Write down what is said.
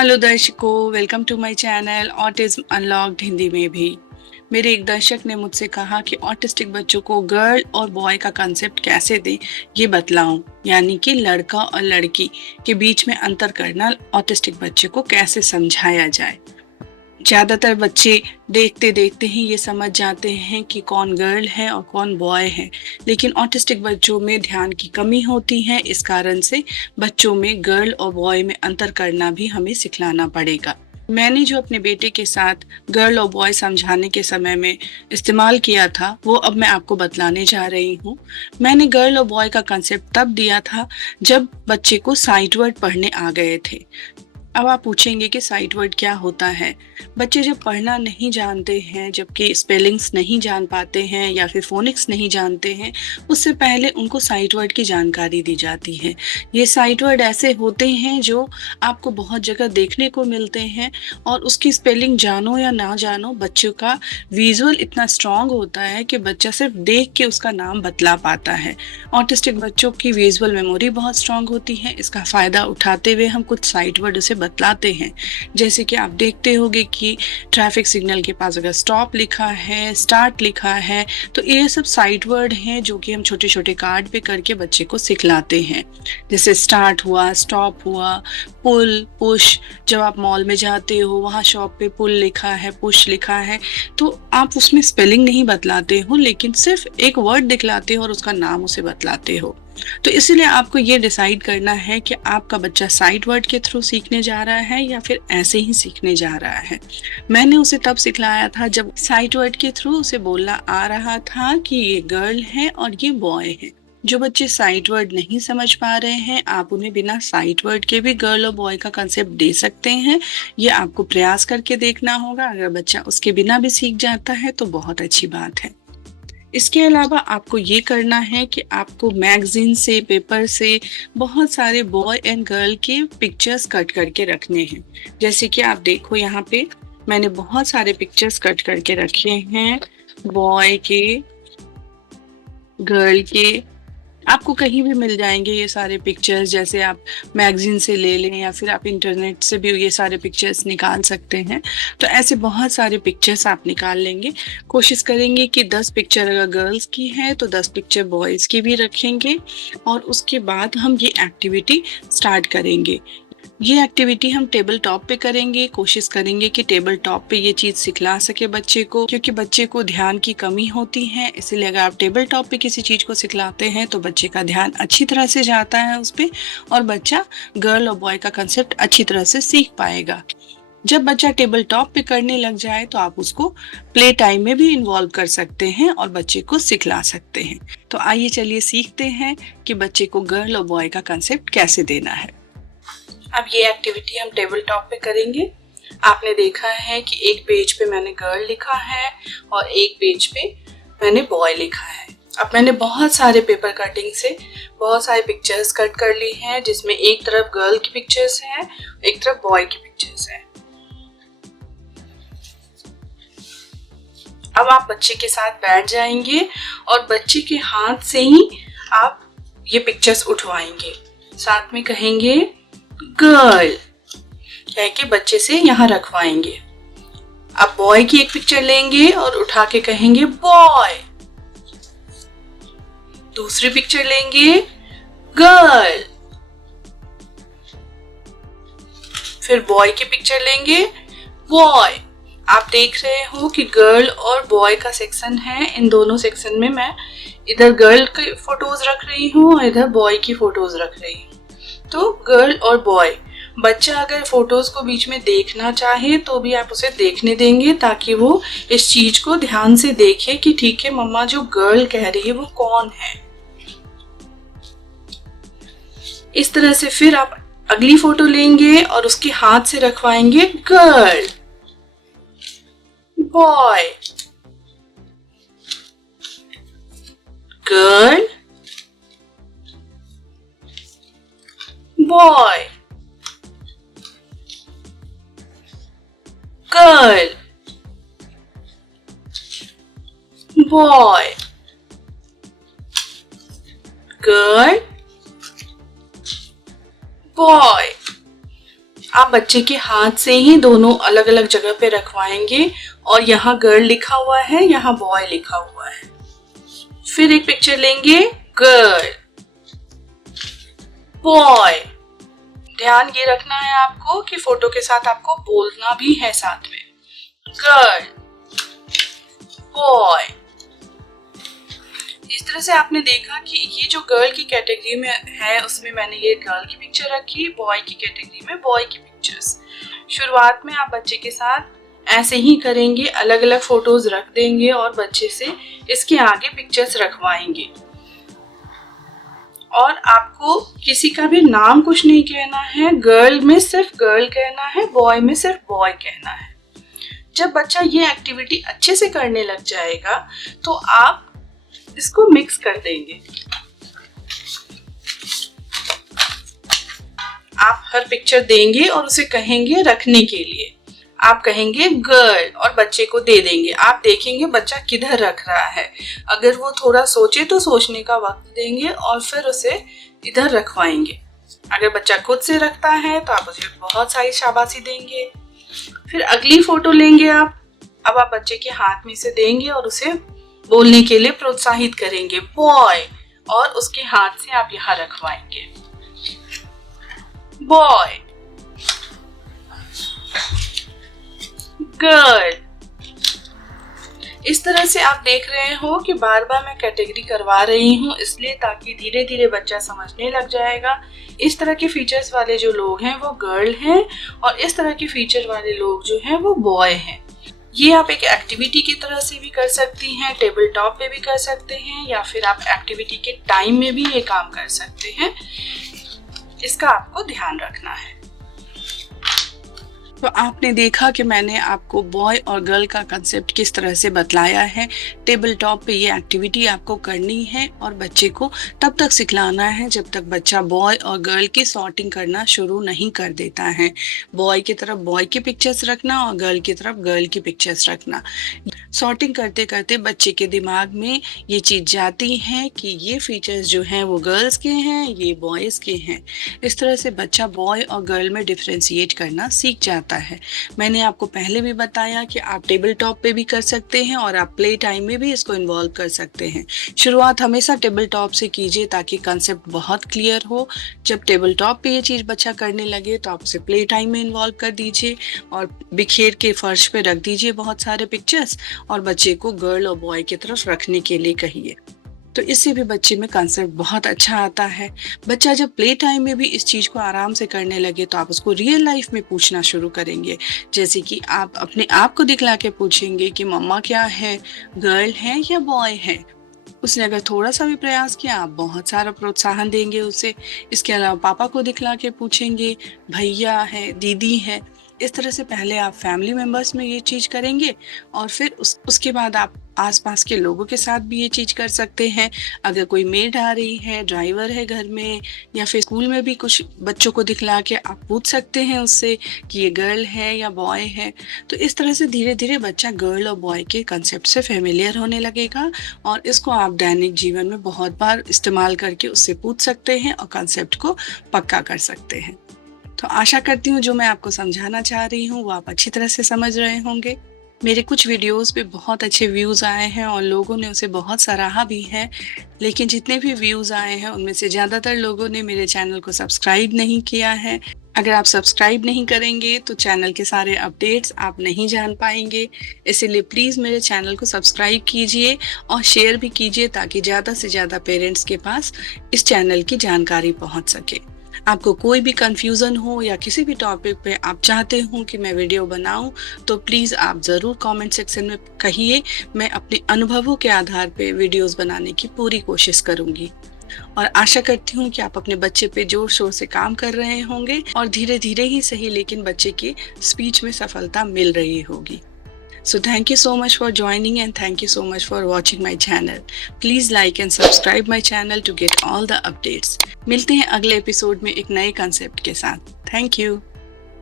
Hello दर्शकों, welcome to my channel autism unlocked Hindi में भी। मेरे एक दर्शक ने मुझसे कहा कि ऑटिस्टिक बच्चों को गर्ल और बॉय का कंसेप्ट कैसे दें, ये बतलाऊं, यानी कि लड़का और लड़की के बीच में अंतर करना ऑटिस्टिक बच्चे को कैसे समझाया जाए। ज्यादातर बच्चे देखते देखते ही ये समझ जाते हैं कि कौन गर्ल है और कौन बॉय है, लेकिन ऑटिस्टिक बच्चों में ध्यान की कमी होती है। इस कारण से बच्चों में गर्ल और बॉय में अंतर करना भी हमें सिखलाना पड़ेगा। मैंने जो अपने बेटे के साथ गर्ल और बॉय समझाने के समय में इस्तेमाल किया था, वो अब मैं आपको बतलाने जा रही हूँ। मैंने गर्ल और बॉय का कंसेप्ट तब दिया था जब बच्चे को साइट वर्ड पढ़ने आ गए थे। अब आप पूछेंगे कि साइट वर्ड क्या होता है। बच्चे जब पढ़ना नहीं जानते हैं, जबकि स्पेलिंग्स नहीं जान पाते हैं या फिर फोनिक्स नहीं जानते हैं, उससे पहले उनको साइट वर्ड की जानकारी दी जाती है। ये साइट वर्ड ऐसे होते हैं जो आपको बहुत जगह देखने को मिलते हैं, और उसकी स्पेलिंग जानो या ना जानो, बच्चों का विजुअल इतना स्ट्रांग होता है कि बच्चा सिर्फ देख के उसका नाम बतला पाता है। ऑटिस्टिक बच्चों की विजुअल मेमोरी बहुत स्ट्रांग होती है। इसका फायदा उठाते हुए हम कुछ साइट वर्ड उसे बतलाते हैं। जैसे कि आप देखते होंगे कि ट्रैफिक सिग्नल के पास अगर स्टॉप लिखा है, स्टार्ट लिखा है, तो ये सब साइट वर्ड हैं जो कि हम छोटे छोटे कार्ड पे करके बच्चे को सिखलाते हैं। जैसे स्टार्ट हुआ, स्टॉप हुआ, पुल, पुश। जब आप मॉल में जाते हो, वहाँ शॉप पे पुल लिखा है, पुश लिखा है, तो आप उसमें स्पेलिंग नहीं बतलाते हो, लेकिन सिर्फ एक वर्ड दिखलाते हो और उसका नाम उसे बतलाते हो। तो इसीलिए आपको ये डिसाइड करना है कि आपका बच्चा साइट वर्ड के थ्रू सीखने जा रहा है या फिर ऐसे ही सीखने जा रहा है। मैंने उसे तब सिखलाया था जब साइट वर्ड के थ्रू उसे बोलना आ रहा था कि ये गर्ल है और ये बॉय है। जो बच्चे साइट वर्ड नहीं समझ पा रहे हैं, आप उन्हें बिना साइट वर्ड के भी गर्ल और बॉय का कंसेप्ट दे सकते हैं। ये आपको प्रयास करके देखना होगा। अगर बच्चा उसके बिना भी सीख जाता है तो बहुत अच्छी बात है। इसके अलावा आपको ये करना है कि आपको मैगजीन से, पेपर से बहुत सारे बॉय एंड गर्ल के पिक्चर्स कट करके रखने हैं। जैसे कि आप देखो, यहाँ पे मैंने बहुत सारे पिक्चर्स कट करके रखे हैं, बॉय के, गर्ल के। आपको कहीं भी मिल जाएंगे ये सारे पिक्चर्स। जैसे आप मैगजीन से ले लें या फिर आप इंटरनेट से भी ये सारे पिक्चर्स निकाल सकते हैं। तो ऐसे बहुत सारे पिक्चर्स आप निकाल लेंगे। कोशिश करेंगे कि 10 पिक्चर अगर गर्ल्स की है तो 10 पिक्चर बॉयज़ की भी रखेंगे, और उसके बाद हम ये एक्टिविटी स्टार्ट करेंगे। ये एक्टिविटी हम टेबल टॉप पे करेंगे। कोशिश करेंगे कि टेबल टॉप पे ये चीज सिखला सके बच्चे को, क्योंकि बच्चे को ध्यान की कमी होती है। इसीलिए अगर आप टेबल टॉप पे किसी चीज को सिखलाते हैं तो बच्चे का ध्यान अच्छी तरह से जाता है उस पे, और बच्चा गर्ल और बॉय का कंसेप्ट अच्छी तरह से सीख पाएगा। जब बच्चा टेबल टॉप पे करने लग जाए तो आप उसको प्ले टाइम में भी इन्वॉल्व कर सकते हैं और बच्चे को सिखला सकते हैं। तो आइए चलिए सीखते हैं कि बच्चे को गर्ल और बॉय का कंसेप्ट कैसे देना है। अब ये एक्टिविटी हम टेबल टॉप पे करेंगे। आपने देखा है कि एक पेज पे मैंने गर्ल लिखा है और एक पेज पे मैंने बॉय लिखा है। अब मैंने बहुत सारे पेपर कटिंग से बहुत सारे पिक्चर्स कट कर ली हैं, जिसमें एक तरफ गर्ल की पिक्चर्स हैं, एक तरफ बॉय की पिक्चर्स हैं। अब आप बच्चे के साथ बैठ जाएंगे और बच्चे के हाथ से ही आप ये पिक्चर्स उठवाएंगे। साथ में कहेंगे गर्ल कह के बच्चे से यहाँ रखवाएंगे। अब बॉय की एक पिक्चर लेंगे और उठा के कहेंगे बॉय। दूसरी पिक्चर लेंगे गर्ल। फिर बॉय की पिक्चर लेंगे बॉय। आप देख रहे हो कि गर्ल और बॉय का सेक्शन है। इन दोनों सेक्शन में मैं इधर गर्ल की फोटोज रख रही हूँ और इधर बॉय की फोटोज रख रही हूँ। तो गर्ल और बॉय, बच्चा अगर फोटोज को बीच में देखना चाहे तो भी आप उसे देखने देंगे, ताकि वो इस चीज को ध्यान से देखे कि ठीक है, मम्मा जो गर्ल कह रही है वो कौन है। इस तरह से फिर आप अगली फोटो लेंगे और उसके हाथ से रखवाएंगे girl, boy, girl, boy, girl, boy, girl, boy. आप बच्चे के हाथ से ही दोनों अलग अलग जगह पे रखवाएंगे और यहाँ गर्ल लिखा हुआ है, यहाँ बॉय लिखा हुआ है। फिर एक पिक्चर लेंगे, गर्ल, बॉय। ध्यान ये रखना है आपको कि फोटो के साथ आपको बोलना भी है साथ में, गर्ल, बॉय। इस तरह से आपने देखा कि ये जो गर्ल की कैटेगरी में है उसमें मैंने ये गर्ल की पिक्चर रखी, बॉय की कैटेगरी में बॉय की पिक्चर्स। शुरुआत में आप बच्चे के साथ ऐसे ही करेंगे, अलग अलग फोटोज रख देंगे और बच्चे से इसके आगे पिक्चर्स रखवाएंगे। और आपको किसी का भी नाम कुछ नहीं कहना है, गर्ल में सिर्फ गर्ल कहना है, बॉय में सिर्फ बॉय कहना है। जब बच्चा ये एक्टिविटी अच्छे से करने लग जाएगा तो आप इसको मिक्स कर देंगे। आप हर पिक्चर देंगे और उसे कहेंगे रखने के लिए। आप कहेंगे गर्ल और बच्चे को दे देंगे। आप देखेंगे बच्चा किधर रख रहा है। अगर वो थोड़ा सोचे तो सोचने का वक्त देंगे और फिर उसे इधर रखवाएंगे। अगर बच्चा खुद से रखता है तो आप उसे बहुत सारी शाबाशी देंगे। फिर अगली फोटो लेंगे आप। अब आप बच्चे के हाथ में से देंगे और उसे बोलने के लिए प्रोत्साहित करेंगे, बॉय, और उसके हाथ से आप यहाँ रखवाएंगे, बॉय, गर्ल। इस तरह से आप देख रहे हो कि बार बार मैं कैटेगरी करवा रही हूँ, इसलिए ताकि धीरे धीरे बच्चा समझने लग जाएगा। इस तरह के फीचर्स वाले जो लोग हैं वो गर्ल हैं और इस तरह के फीचर वाले लोग जो हैं वो बॉय हैं। ये आप एक एक्टिविटी की तरह से भी कर सकती हैं, टेबल टॉप पे भी कर सकते हैं, या फिर आप एक्टिविटी के टाइम में भी ये काम कर सकते हैं। इसका आपको ध्यान रखना है। तो आपने देखा कि मैंने आपको बॉय और गर्ल का कंसेप्ट किस तरह से बतलाया है। टेबल टॉप पे ये एक्टिविटी आपको करनी है और बच्चे को तब तक सिखलाना है जब तक बच्चा बॉय और गर्ल की सॉर्टिंग करना शुरू नहीं कर देता है। बॉय की तरफ बॉय की पिक्चर्स रखना और गर्ल की तरफ गर्ल की पिक्चर्स रखना। सॉर्टिंग करते करते बच्चे के दिमाग में ये चीज़ जाती है कि ये फीचर्स जो हैं वो गर्ल्स के हैं, ये बॉयज़ के हैं। इस तरह से बच्चा बॉय और गर्ल में डिफ्रेंशिएट करना सीख जाता है। मैंने आपको पहले भी बताया कि आप टेबल टॉप पे भी कर सकते हैं और आप प्ले टाइम में भी इसको इन्वॉल्व कर सकते हैं। शुरुआत हमेशा टेबल टॉप से कीजिए ताकि कंसेप्ट बहुत क्लियर हो। जब टेबल टॉप पे ये चीज़ बच्चा करने लगे तो आप उसे प्ले टाइम में इन्वॉल्व कर दीजिए और बिखेर के फर्श पे रख दीजिए बहुत सारे पिक्चर्स और बच्चे को गर्ल और बॉय की तरफ रखने के लिए कहिए। तो इससे भी बच्चे में कंसेप्ट बहुत अच्छा आता है। बच्चा जब प्ले टाइम में भी इस चीज़ को आराम से करने लगे तो आप उसको रियल लाइफ में पूछना शुरू करेंगे। जैसे कि आप अपने आप को दिखला के पूछेंगे कि मम्मा क्या है, गर्ल है या बॉय है। उसने अगर थोड़ा सा भी प्रयास किया आप बहुत सारा प्रोत्साहन देंगे उसे। इसके अलावा पापा को दिखला के पूछेंगे भैया है, दीदी है। इस तरह से पहले आप फैमिली मेंबर्स में ये चीज़ करेंगे और फिर उसके बाद आप आसपास के लोगों के साथ भी ये चीज़ कर सकते हैं। अगर कोई मेड आ रही है, ड्राइवर है घर में, या फिर स्कूल में भी कुछ बच्चों को दिखला के आप पूछ सकते हैं उससे कि ये गर्ल है या बॉय है। तो इस तरह से धीरे धीरे बच्चा गर्ल और बॉय के कंसेप्ट से फेमिलियर होने लगेगा और इसको आप दैनिक जीवन में बहुत बार इस्तेमाल करके उससे पूछ सकते हैं और कंसेप्ट को पक्का कर सकते हैं। तो आशा करती हूँ जो मैं आपको समझाना चाह रही हूँ वो आप अच्छी तरह से समझ रहे होंगे। मेरे कुछ वीडियोस पे बहुत अच्छे व्यूज़ आए हैं और लोगों ने उसे बहुत सराहा भी है, लेकिन जितने भी व्यूज़ आए हैं उनमें से ज़्यादातर लोगों ने मेरे चैनल को सब्सक्राइब नहीं किया है। अगर आप सब्सक्राइब नहीं करेंगे तो चैनल के सारे अपडेट्स आप नहीं जान पाएंगे। इसीलिए प्लीज़ मेरे चैनल को सब्सक्राइब कीजिए और शेयर भी कीजिए ताकि ज़्यादा से ज़्यादा पेरेंट्स के पास इस चैनल की जानकारी पहुँच सके। आपको कोई भी कंफ्यूजन हो या किसी भी टॉपिक पे आप चाहते हो कि मैं वीडियो बनाऊं तो प्लीज़ आप ज़रूर कमेंट सेक्शन में कहिए। मैं अपने अनुभवों के आधार पे वीडियोस बनाने की पूरी कोशिश करूंगी और आशा करती हूँ कि आप अपने बच्चे पे जोर शोर से काम कर रहे होंगे और धीरे धीरे ही सही लेकिन बच्चे की स्पीच में सफलता मिल रही होगी। So thank you so much for joining and thank you so much for watching my channel. Please like and subscribe my channel to get all the updates. मिलते हैं अगले एपिसोड में एक नए कंसेप्ट के साथ। Thank you.